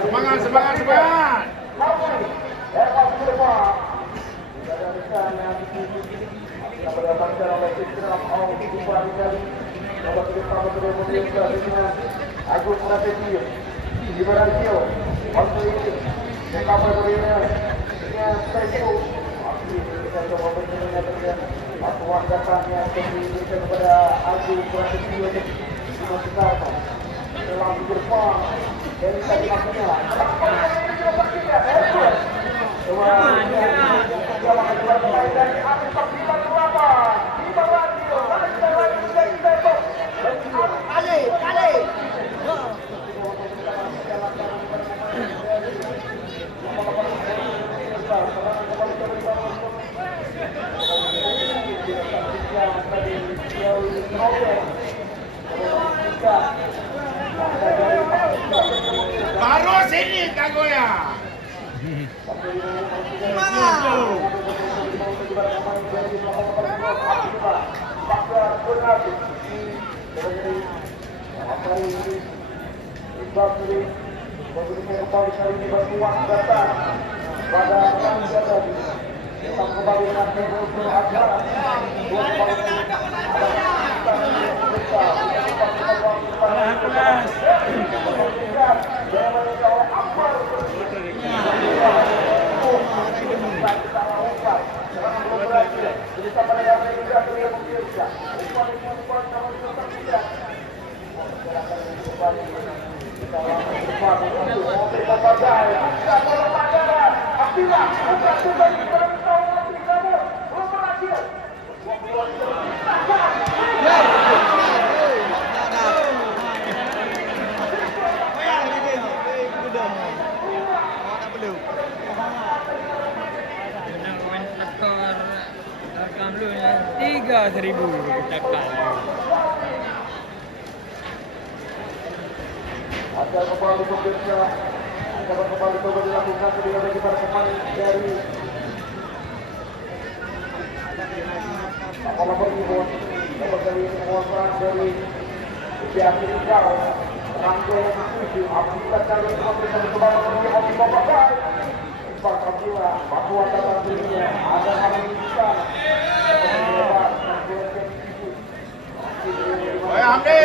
Semangat, semangat, semangat. Agus Prasetyo, Liberasio, Alto kita coba bertanya atuan datanya diberikan kepada Agus Prasetyo di Masukama dalam berjuang dari tadi maksudnya Baru sini Kagoya. Tiga 1.000 cakap. Agar kembali pemirsa, agar kembali coba dilakukan ketika bagi para pemain dari Apollo Peribon. Dapat kali ini penguasaan dari Jati Rizal, rangkaian yang 7, Abdullah kali ini memberikan kembali menuju Hoki Bapak. Imbang Abdullah, Batuan datang dirinya, ada hal yang bisa. Oi Hamdi.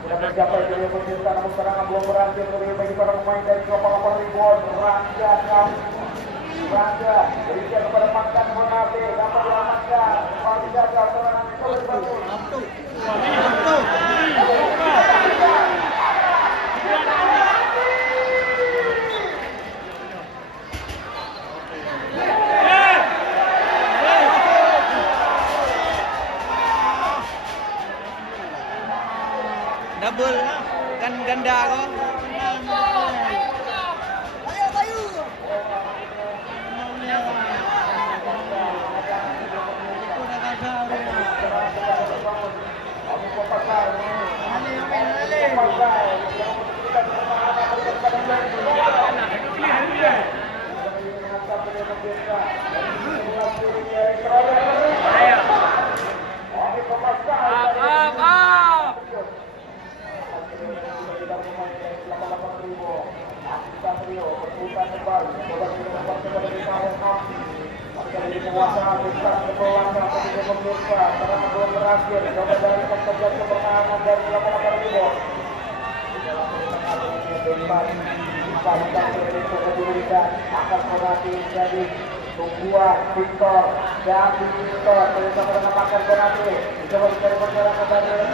Sudah mencapai dari pemirsa, namun serangan belum berhasil dari bagi para pemain dari Apollo Peribon. Rangga berikan kepada Makan Bonate, dapat diamankan. Kalau gagal serangan itu berbangun. Double kan ganda kok. diputar kembali. Bola dilepas kepada Ibrahim Hamdi. Masih penguasaan besar kebelakang ketika pemirsa. Karena bola terakhir. Coba dari pekerjaan pertahanan dari lapangan Ribon. Dibalikan dari Indonesia akan berarti jadi Tungguan Victor dan Victor bersama dengan Makan Bonate coba dari perjalanan dari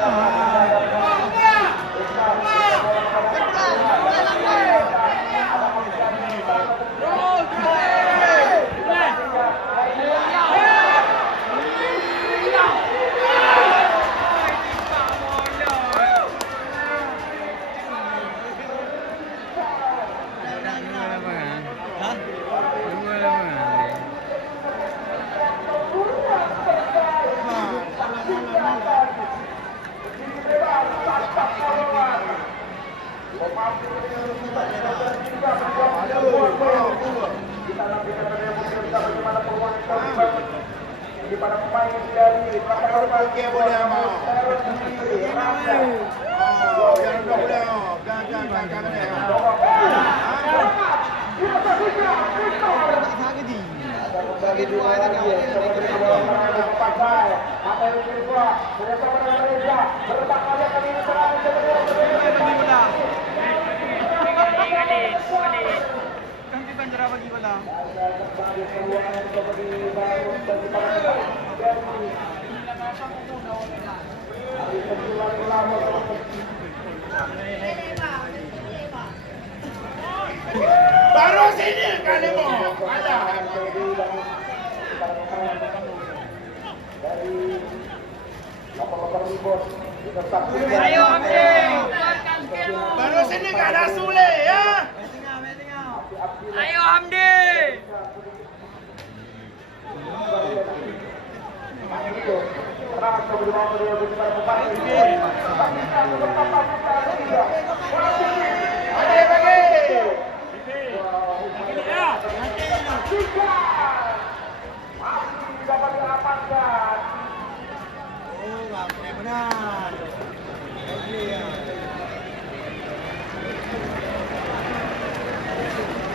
para pemain dari Okey boleh mau. Yang boleh. Bagi bola. Baru sini kali mau. Ada. Ayo ambil. Baru sini enggak ada Sule ya. Ayo Hamdi.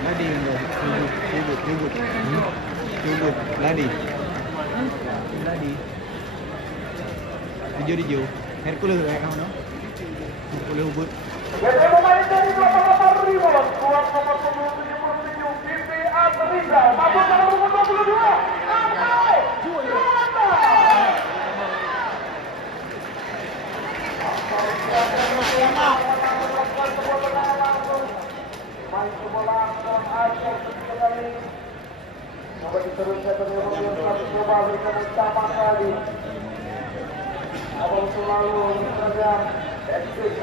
Ladi ribut ladi hijau Hercules kayak kamu no Hercules ubud Jadi pemain dari 88 Ribon, tuan nomor 77 Vivi Azrizal, tabung nomor 22, Amai Juanda. Main bola dalam air ketiga kali. Coba diteruskan dari pemirsa coba berikan ucapan tadi. Abang selalu mengerjakan SPC.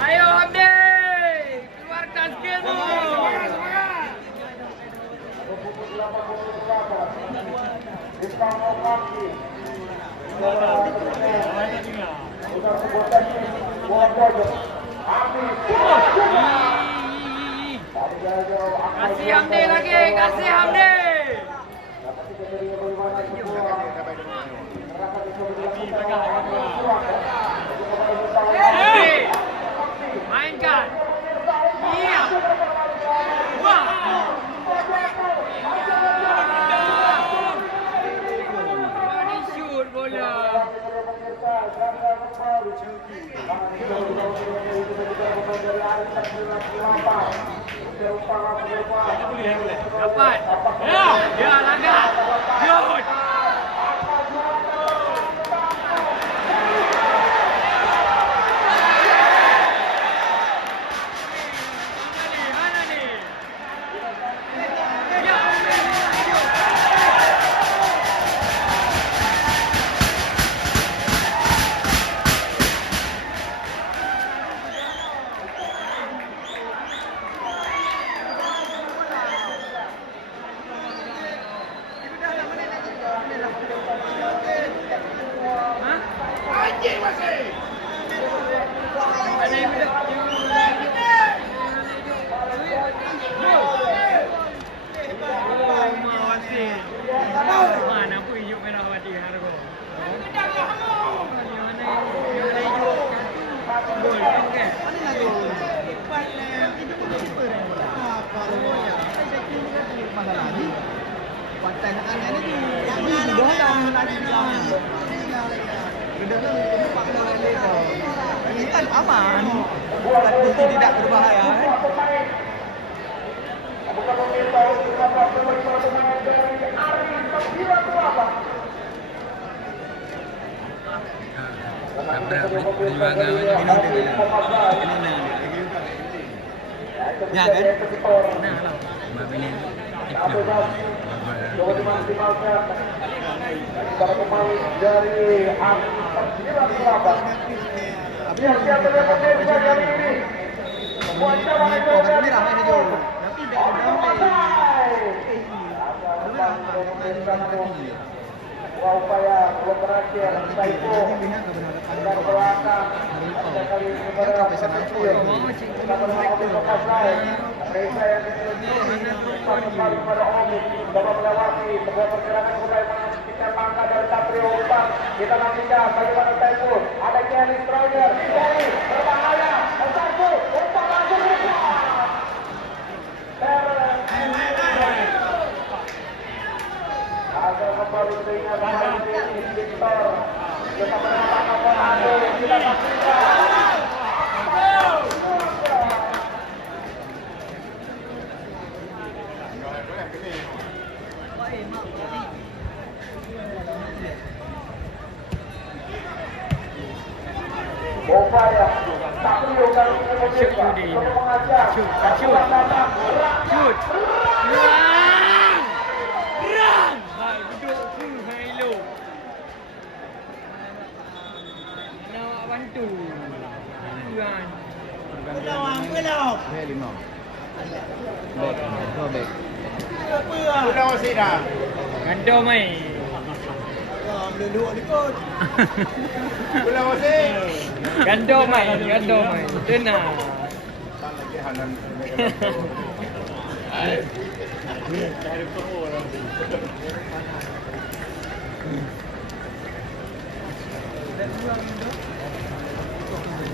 Ayo Hamdi, keluarkan skillmu. Kasih Hamdi lagi, kasih Hamdi. Hei, mainkan. Iya. Wah. Ini shoot bola. Dapat. Ya, langgar. Shoot. Rossi. Mana yang hidup? Mana pun hijau merah mati harga. Gol kan? Masalah ni. Konten aneh ni yang ni dah lagi bilang. Benda tu nampak kena lain tu. Ini kan aman. Bukan tidak berbahaya. Bukan memberitahu beberapa pemain dari Ari Sembilan Kelapa. Ya kan? Coba dimaksimalkan para pemain dari Ari Sembilan Kelapa. Siap terlihat pemirsa kali ini. Wacana Ini ramai ni jauh. Tapi dah upaya belum terakhir Saiful dan belakang ada kali ini kepada Saiful kita menghadapi Pasai Reza yang ditunjuk kembali pada Omid dapat melewati sebuah pergerakan mulai menentukan mangga dari Satrio Utang kita nantikan bagaimana Saiful ada Kelly Stroyer dari berbahaya Saiful Utang langsung agar kembali teringat kembali ini Victor kita menentang Fernando kita saksikan upaya Satrio kali ini pemirsa untuk mengajar Shoot. Run. Hai duduk tu hai lo. Nak bantu. Run. Saya 5. Baik, dua baik. Sudah Rossi dah. Ganda mai. Sudah Rossi. Ganda mai. Tenang. Lagi Hanan.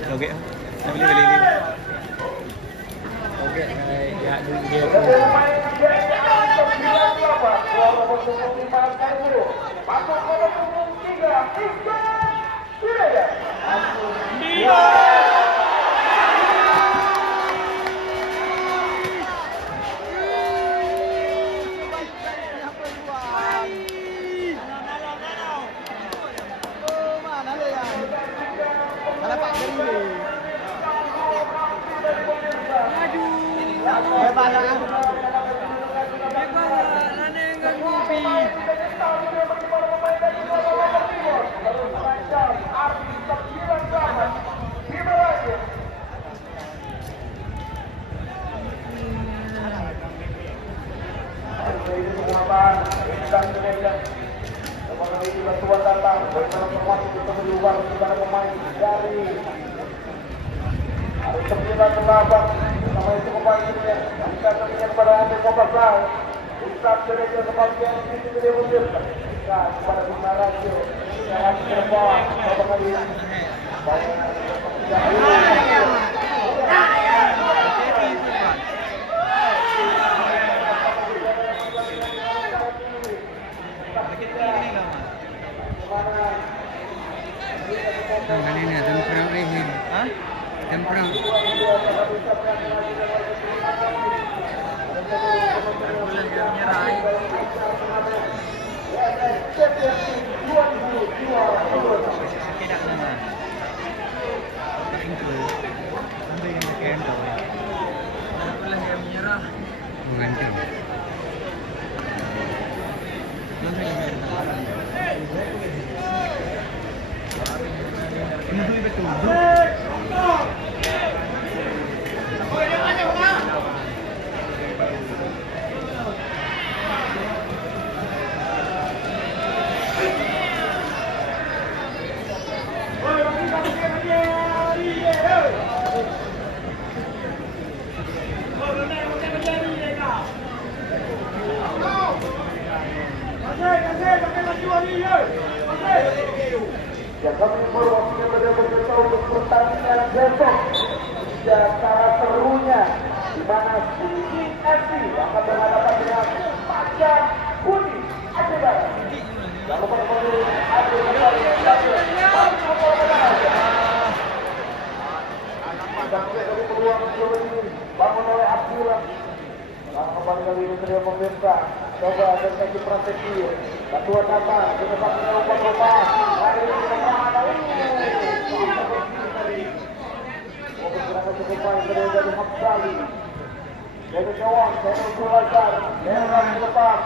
Okey. Dah beli. Okey, ya dia. Bantuan datang bagaimana formasi kita berubah kepada pemain dari Ari Sembilan Kelapa nama itu pemain ini yang kita terlihat pada Omid Mopasai Ustaz Gereja Sebagian Sisi Gede Bukit kepada Bima Rasio yang akan terbang pada kali ini Kanina temprang rehin. Ha? Temprang. Tidak nama. Sampai yang sekian tahu. Pulang yang menyerah. Mengancam. Ini betul. besok cara serunya di mana Sigi FC akan berhadapan dengan Macan Kuni Aceh Barat. Jangan lupa kembali Aceh dari peluang ini bangun oleh Abdullah. Kembali kali ini terima pemirsa. Coba dari Prasetyo. Ketua datang ke tempatnya rupa-rupa. Hari ini kita ada bergerak cukup baik dari Hapsali. Dari kawan, saya Sulaiman. Merah ke depan.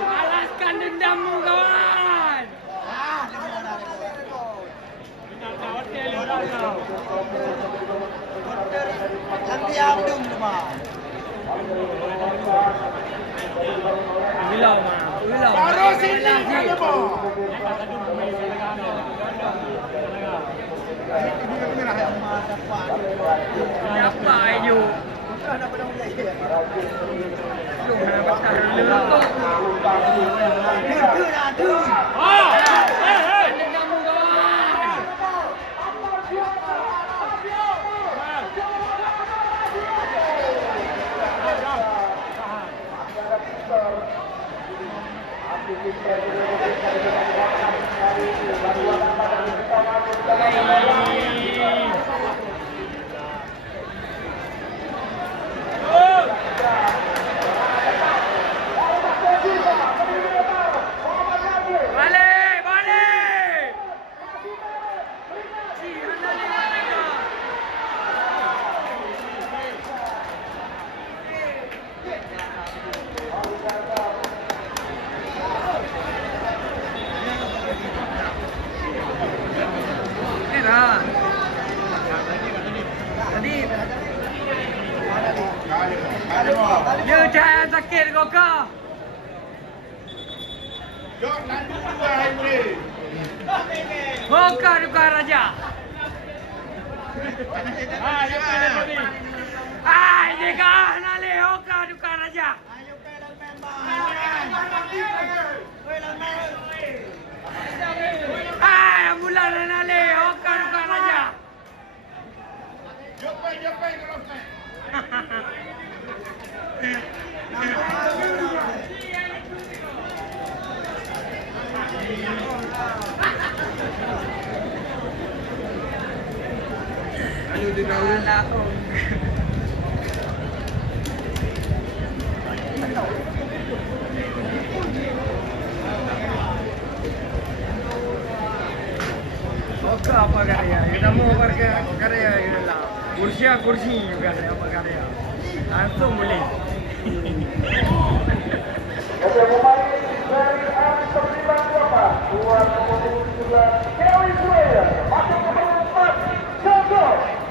Alaskan dendammu kawan. Nanti abdum mah. Ulau mah, ulau. Baru sini kamu mau. Apa ayo? Ada pada mulai ya. Lu mana pasal lu? Aduh. Dendammu kawan. Balik, balik. Si Handali mana? Tadi dia jangan sakit kau kau. Jom nanti dua hari ini. Hoka duka raja. Ini kah nale hoka duka raja. Bulan nale hoka duka raja. Jopai kalau saya. Ayo di daun aku. Oke apa karya? Kita mau karya ini lah. Kursi juga apa karya? Langsung boleh. Oke, pemain dari M98 Tuan Komoditi 9 Kelly Player masuk ke perempat Jogo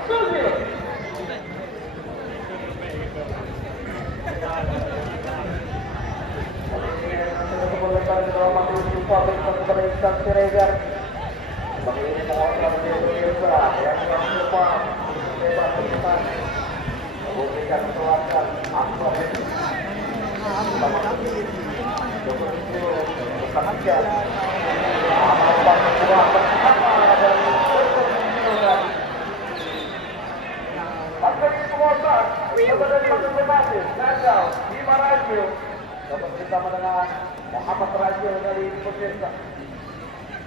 Suzy. Begini mengontrak di Indonesia yang depan bebas memberikan suara Kepada konfirmasi, gagal, Bima Rajio. Dapat bersama dengan Muhammad Rajio dari Pemirsa.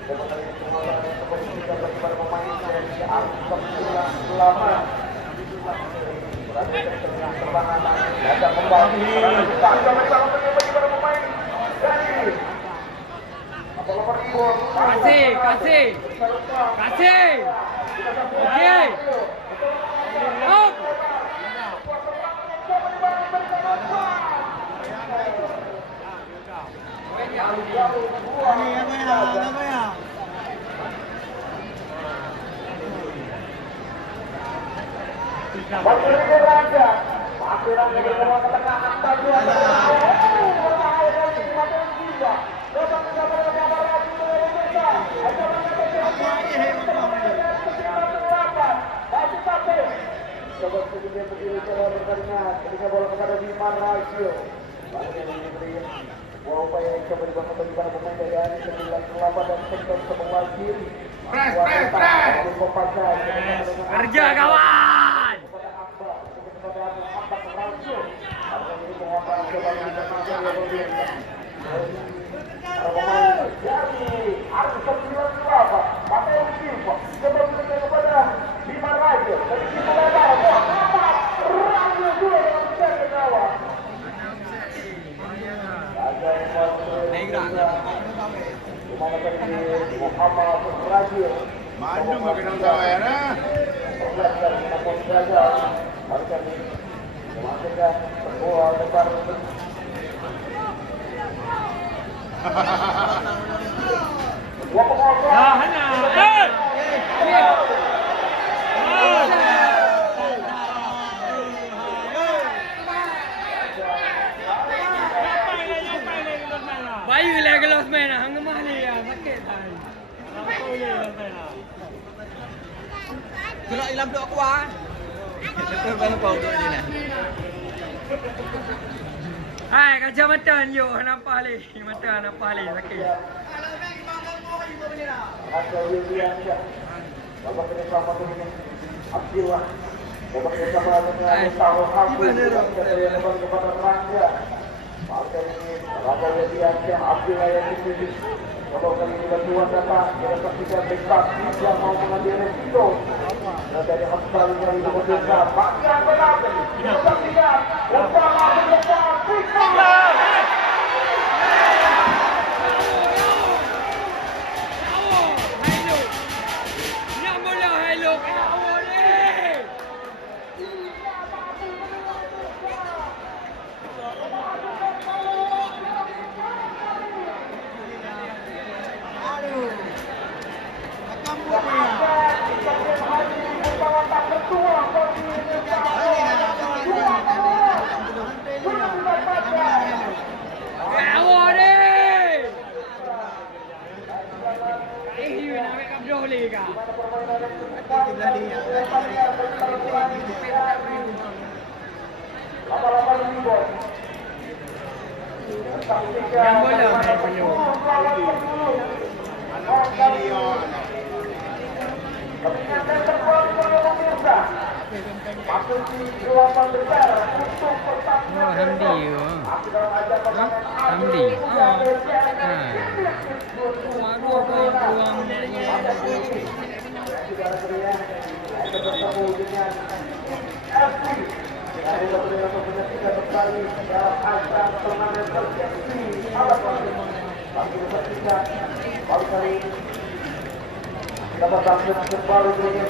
Dapat dari penguatan yang terkondisikan kepada pemain dari Angkep Selama. Berada di tengah pertahanan, ada kembali. Kepada pemain dari Kasih. Oke. Up. Apa ya? Ketika bola kepada Bima Rajio, upaya yang coba dibangun bagi para pemain dari Ani 98 dan sektor sebelah kiri. Press. Kerja kawan. Muhammad Rajio. Bandung gak kenal tawa ya, nah. Bayu lagi los main, hang mahal ya, sakit. Kalau ilam dok kuah. Kita baru kau dok ni lah. Hai, kerja mata yo, nampak le. Mata nampak le, sakit. Ada Williamsyah. Bapak kerjasama dengan Abdillah. Bapak kerjasama dengan Tahun Hafiz. Bapak kepada Rangga. Partai ini Raja Williamsyah Abdillah yang dipilih. Kalau kali ini bantuan datang, kita saksikan bebas yang mau mengambil resiko. Dan dari Abdillah yang dibutuhkan, bagi yang benar. Kita saksikan bersama bersama. Yang bola main penuh. Oh, Hamdi yo. Hamdi. Peluang menariknya. Dapat tampil kembali dengan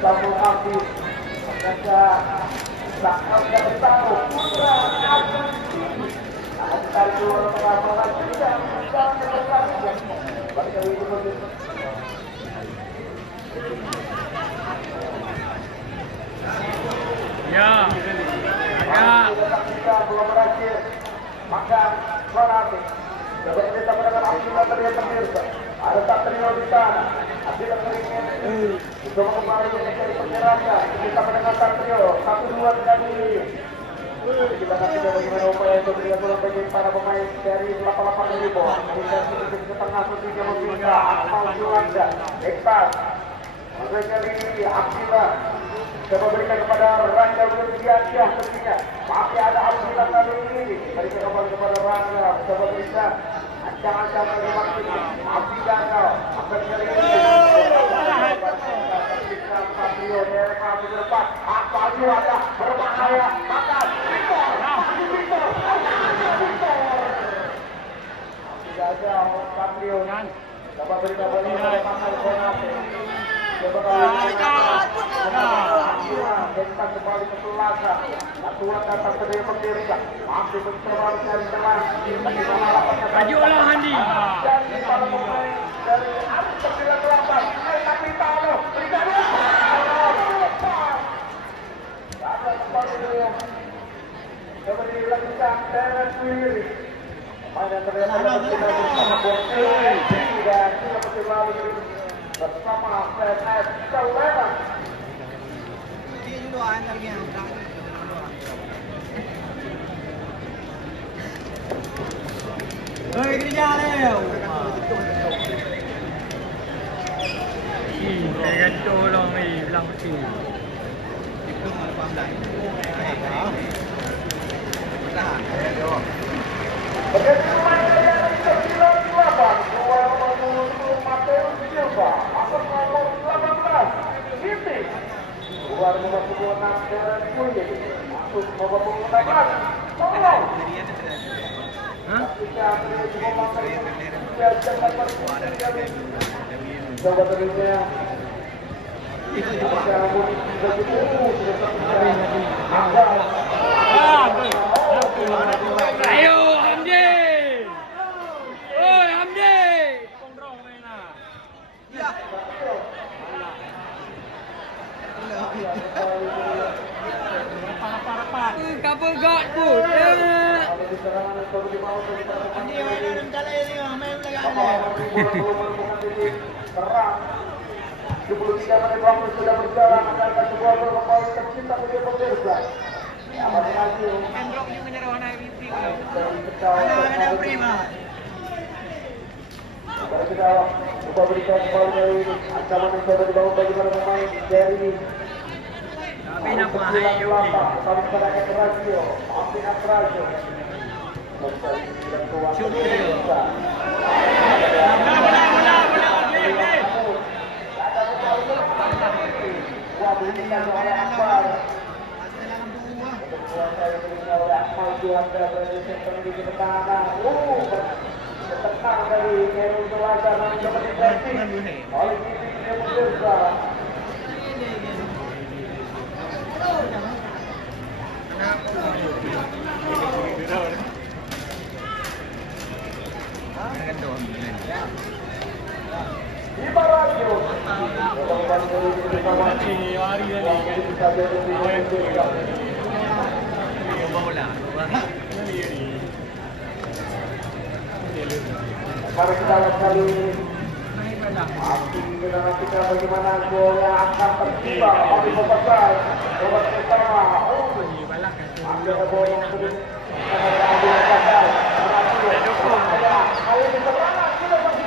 Samuel Hafiz. Maka sangat bertahu putra akan keluar pengalaman tidak bisa berlaku. Bagi kali itu Ya. Kita belum berakhir. Maka Sonati dapat kita mendengar Abdullah dari pemirsa. Ada Satrio di sana. Abdullah teringin coba kembali mencari penyerahan. Kita mendengar Satrio 1-2 kali. Kita nantikan bagaimana upaya untuk melihat bola bagi para pemain dari 88 ribu. Kita sedikit ke tengah satunya meminta Akmal Juanda. Ektas. Mereka ini Abdullah. Coba berikan kepada Rangga Wirdiansyah tentunya. Masih ada Alhamdulillah kali ini. Berikan kembali kepada Rangga. Coba berikan ancang-ancang dari waktu ini. Masih gagal. Akan kali ini. Satrio dari kami ke depan. Apa ada berbahaya. Maka Victor. Victor. Tidak ada Satrio. Coba berikan kembali kepada Makan Konate. Coba kembali kembali ke belakang. Aturan datang ke dia pemirsa. Masih mencoba mencari celah. Majulah Handi. Dari para pemain dari Arus Sembilan Delapan. Tapi Paolo berikan ada kembali dia. Coba dilakukan Terence Willy. Pemain yang terlihat tidak bersama Borneo dan sudah berlalu bersama PNS Sleman. Oi, kerja leo. Jangan tolong ni belah putih. Itu malam pandai. Tahan. Begitu pemain dari 98 keluar nomor Mateus Silva, atas nomor 18 Siti, keluar nomor 26 Terence Willy, masuk nomor 16 Tolong. Ketika beliau juga memakai jangan berkuasa. Coba terusnya. Ayo Hamdi. Oi Hamdi. Kontrol mainlah. Ya. Rapat. Couple got put. Ini mana dalam ini main lagi. 23 menit waktu sudah berjalan akan sebuah gol kembali tercipta bagi pemirsa. Apa lagi? Endrok yang menyerah warna MVP. Ada prima. Kalau kita coba berikan kembali dari ancaman yang sudah dibangun bagi para pemain dari Tapi nak buat ayo ni. kembali kepada Ekrasio, Alvin Ekrasio. Tenang dari Heru Dewasa dan Kementerian oleh Gigi Pemirsa. Mari kita lihat kali ini. Kita nantikan bagaimana gol yang akan tercipta oleh Bopasai. Nomor pertama, ambil bola yang sudah diambil Bopasai. Kali ini serangan sudah bagi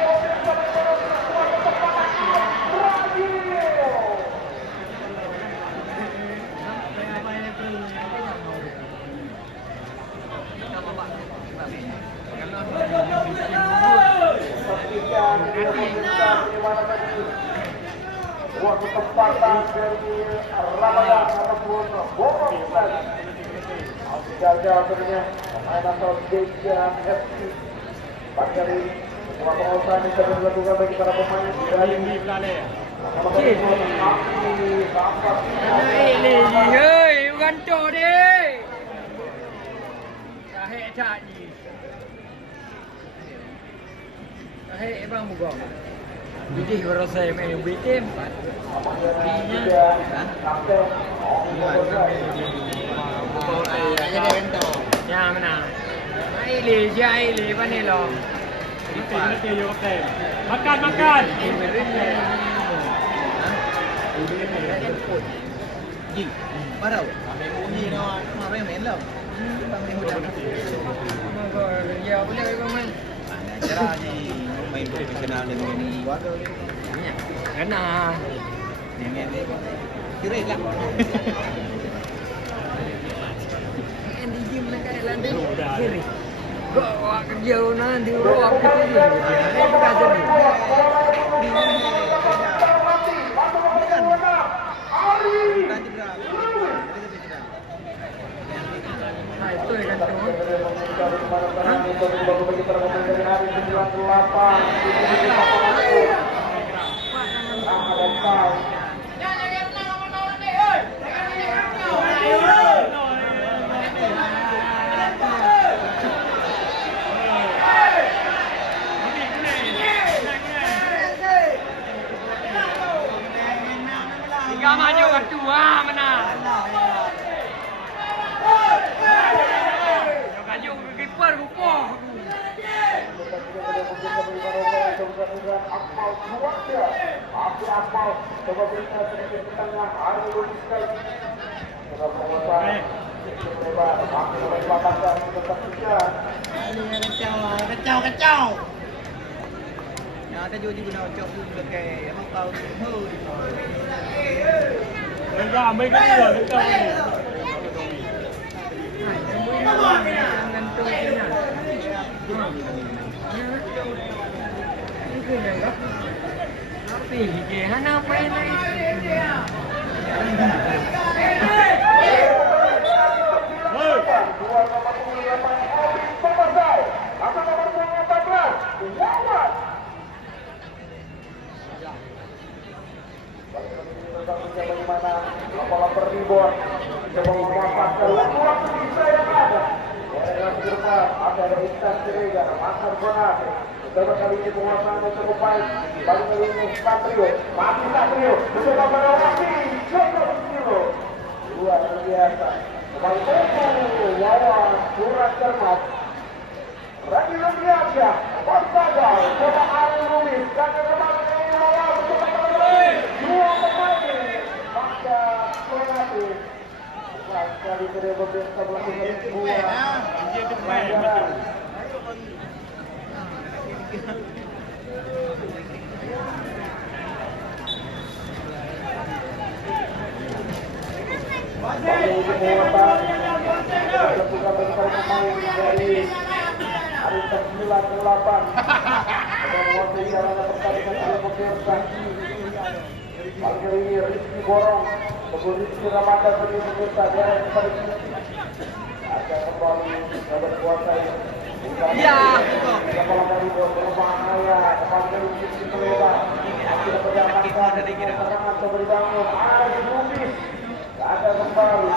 sebuah kesempatan dari Ramadan ataupun Bogor gagal tentunya pemain asal Geja FC. Pagi hari ini sebuah pengusahaan yang sudah dilakukan bagi para pemain dari Hei, bukan tu deh. Tahek tak ni. Tahek bang buka. Bidih berasa main bidih 4. Ya mana? Aile mana lo? Makan. Jing. Parau. Ni no apa yang main lo? Main muda. Ya boleh kau main. Cara ni main profesional dengan ni. Kena. Dengan Kira lah. Yang di gym mereka lantai kiri. Gua kerja nanti gua aku kerja. Ini bukan jadi. Nanti berapa? Nah itu ya kan tuh. Tiga maju kedua menang. Maju kiper rupo. Kacau. Nah, ada juga guna cok dulu kayak hau tahu hau. Enggak, ambil kan dia, kita ini. Bagaimana bola berribon coba memanfaatkan waktu bisa yang ada. Ada Ihsan Siregar, Masar Bonate. Coba kali ini penguasaan cukup baik. Balik kali ini Satrio, masih Satrio, mencoba melewati Joko Susilo. Luar biasa. Kembali Teguh, Wawan, Surat Cermat. Rani Lumiaja, Portagal, coba Ali Rumis, dan kembali ini Wawan, dua pemain. Maka Bonate. Sekali kedua pemirsa melakukan sebuah pelajaran. Dari penguatan dilakukan besar pemain dari hari ke-98 dan mewakili jalannya pertandingan oleh pemirsa. Kali ini Rizky Borong, Rizky Ramadan bagi pemirsa daerah yang pada sini akan kembali berkuasai. Ya. Kepala dari berbahaya, kepala dari Rizky Melebar. Akhirnya berdapatkan serangan beri bangun. Ari Lubis ada kembali.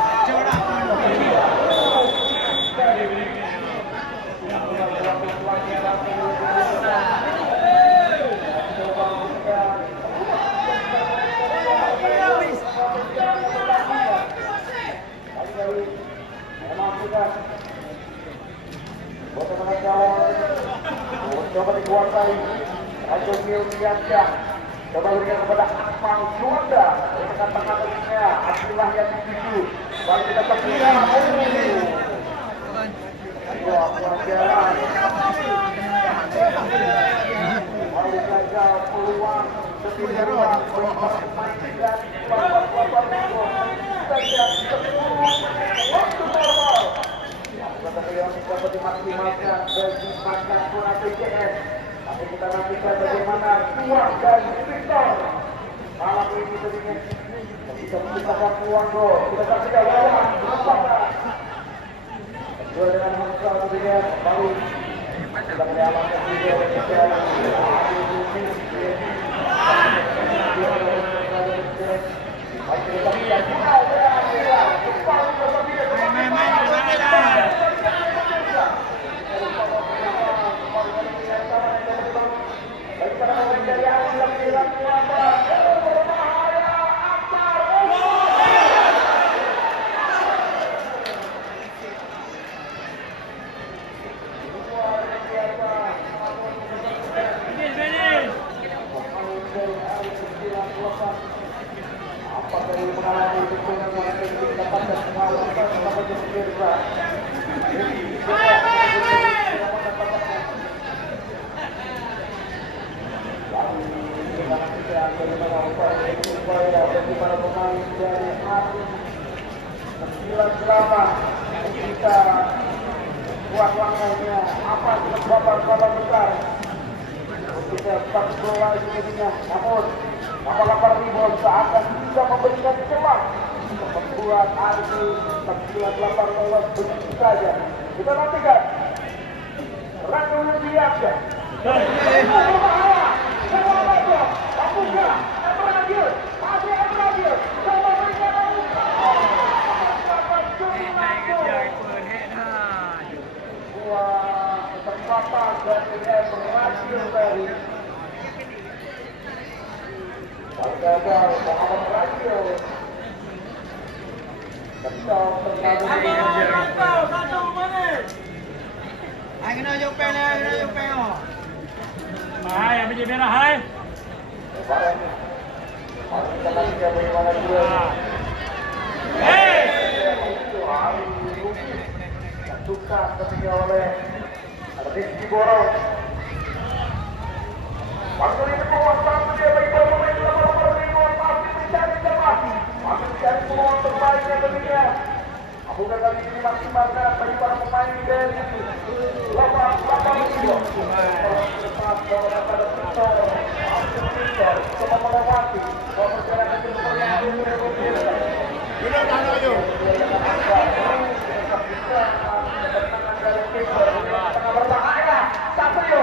Bagaimana calon coba dikuasai Raja Milniaja coba berikan kepada Akmal Juanda dengan tengah tengahnya Abdullah yang dituju lalu kita terpisah wah pelajaran lalu gagal peluang lebih ruang pemain dan waktu normal yang dapat dimaksimalkan bagi makan pura PJS. Tapi kita nantikan bagaimana Tuan dan Victor malam ini tentunya bisa menciptakan peluang gol. Kita saksikan Wawan apakah dua dengan Hamzah tentunya baru kita menyelamatkan video dan 8 kita buat langkahnya apa babak besar kita tetap bola jadinya, namun kapal rebound seakan bisa memberikan celah untuk membuat Ardi 98 lolos begitu saja. Kita nantikan Rangga Widiansyah kesempatan dan dia berhasil dari gagal Muhammad Rajil kencang kena jumpa ni, kena jumpa oh. Hai, ambil je merah, hai. kita nantikan bagaimana dia Hei! suka ketika oleh Rizky Borong. Waktu ini penguasaan dia bagi pemain nomor 5 masih mencari cepat, masih mencari peluang terbaiknya tentunya. Apakah kali ini maksimalkan bagi para pemain dari Lapan Indo. Cepat bahwa pada Tito, Amsterdam coba melewati bahwa perjalanan itu seperti itu. Ini tangga itu. Tengah berbahaya, Satrio,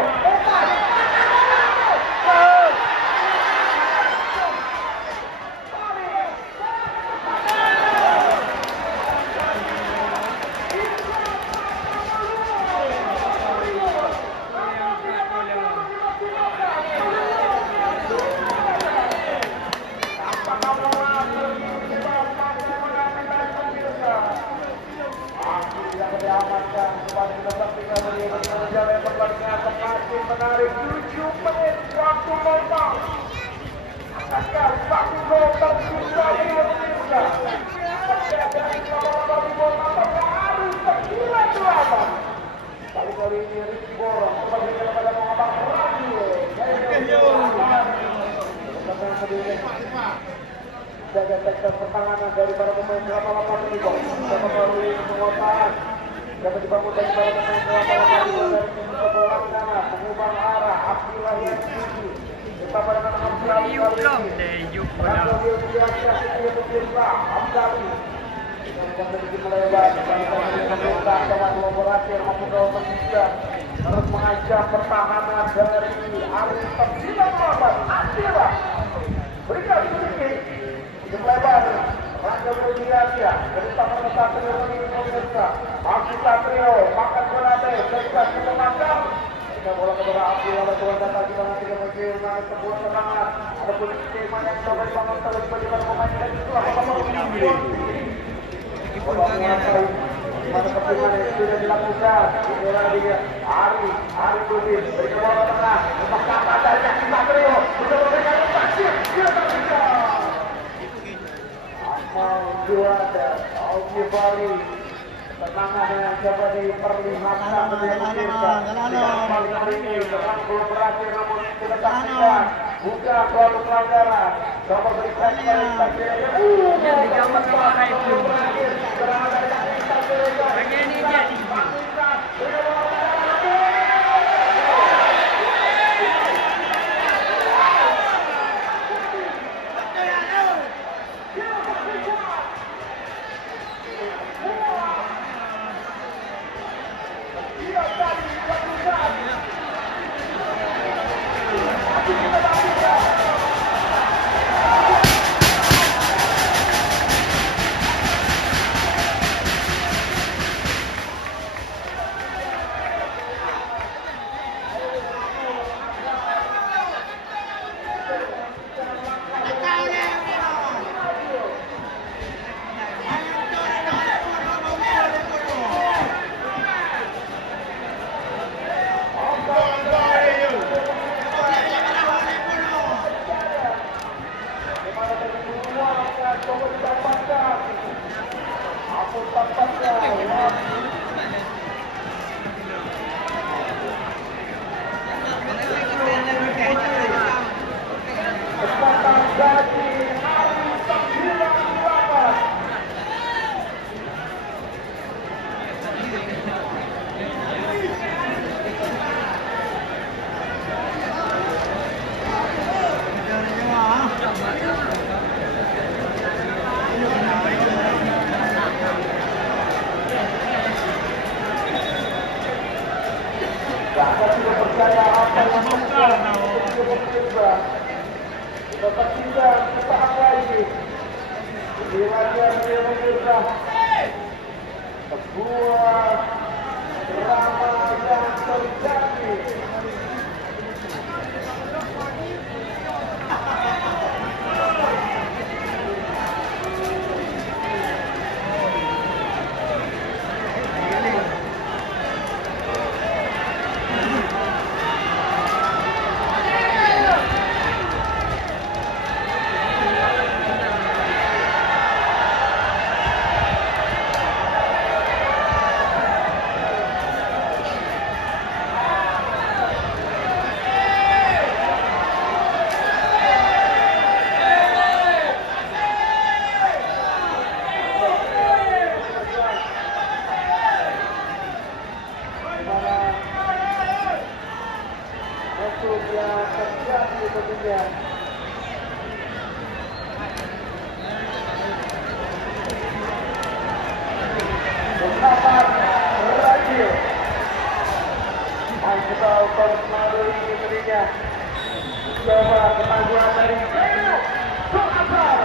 menarik 7 menit waktu normal. Akankah satu gol tersisa di Indonesia? Persiapan selama ribut nampaknya harus terkira selamat. Kali ini Rizky Borong kembali kepada Muhammad Rajil. Jaga sektor pertahanan dari para pemain 88 ini. Dapat melalui penguasaan. Dapat dibangun dari para pemain 88 ini dari tim sebelah kanan. Mengubah arah Abdullah yang tinggi. Bersama dengan Abdullah yang sedikit melebar pemerintah dengan kolaborasi harus mengajak pertahanan dari Arif Persina melawan Adila berikan sedikit untuk melebar Rangga Widiansyah dari tangan Satrio ini pemirsa Aksi Satrio makan belate sehingga kemenangan jika bola kepada Abdullah dan bola datang kita nanti kemungkinan sebuah serangan ada pun skema yang coba dibangun terus bagi para pemain dan itulah pada pertemuan yang sudah dilakukan inilah dia Ari Budin berikan bola tengah lepas kata dari kaki Satrio sudah memberikan pasir dia terbuka Amal Juanda Augie Bali tenangan yang coba diperlihatkan dengan pemirsa tidak paling tinggi serang belum berhasil namun sudah saksikan buka suatu pelanggaran coba berikan dari Satrio Bagian ini jadi. Jangan tidak percaya apa yang Semoga kita dapat tinggal kita apa ini. Kiranya dia memirsa sebuah drama yang terjadi. Yang terjadi tentunya. Muhammad Rajil Angkau Kornado ini tentunya coba kemajuan dari Deo Sokapar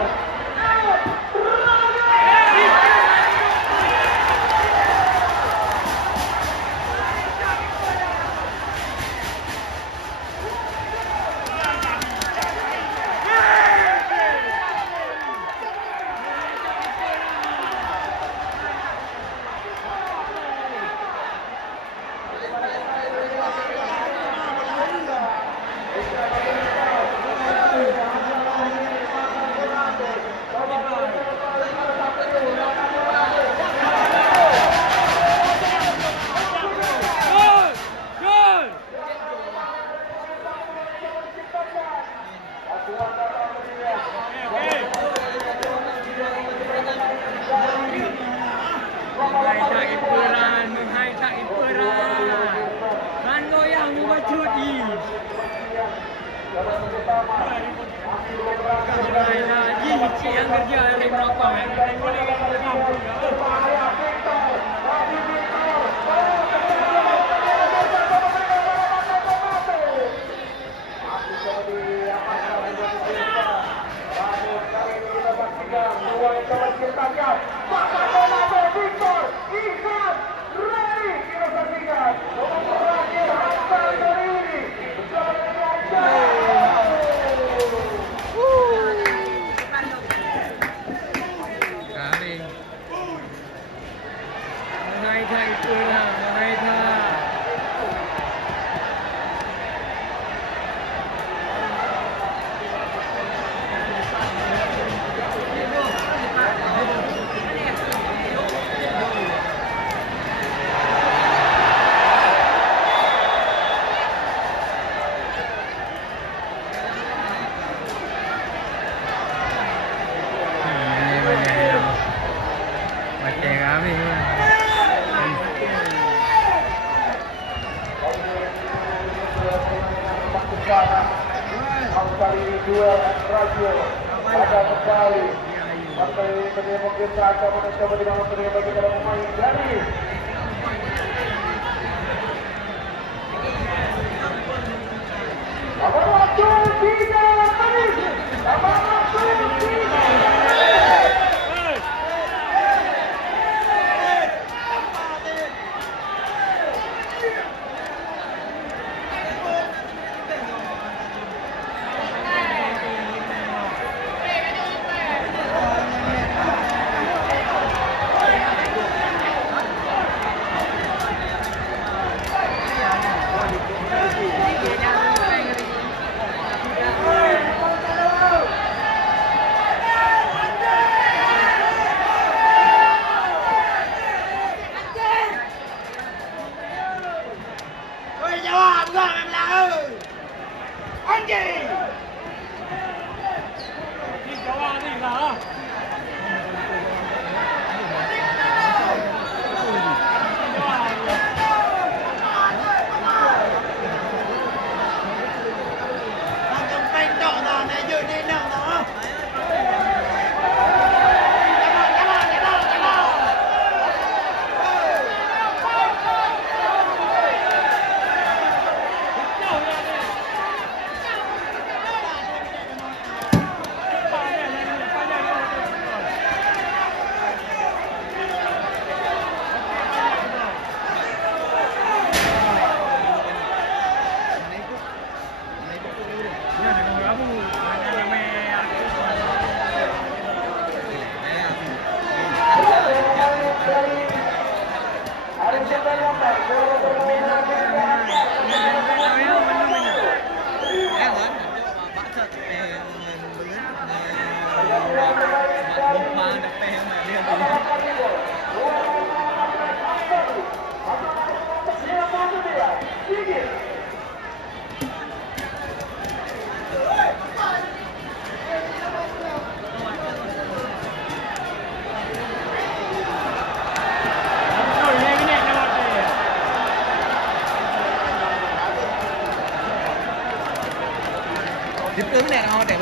yang kerja dari berapa kali ini duel radio ada kembali partai Demokrat akan mencoba di mana bagi para pemain dari nomor waktu 3 menit nomor waktu 3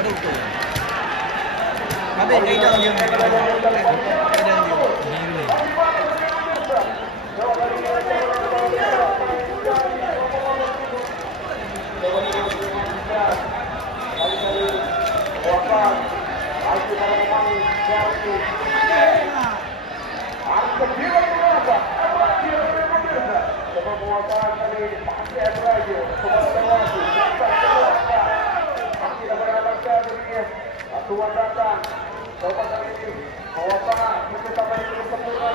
betul. Tapi cái đơn dương này cái đơn dương. Tuan datang, coba kali ini, Mawasa mencoba itu sempurna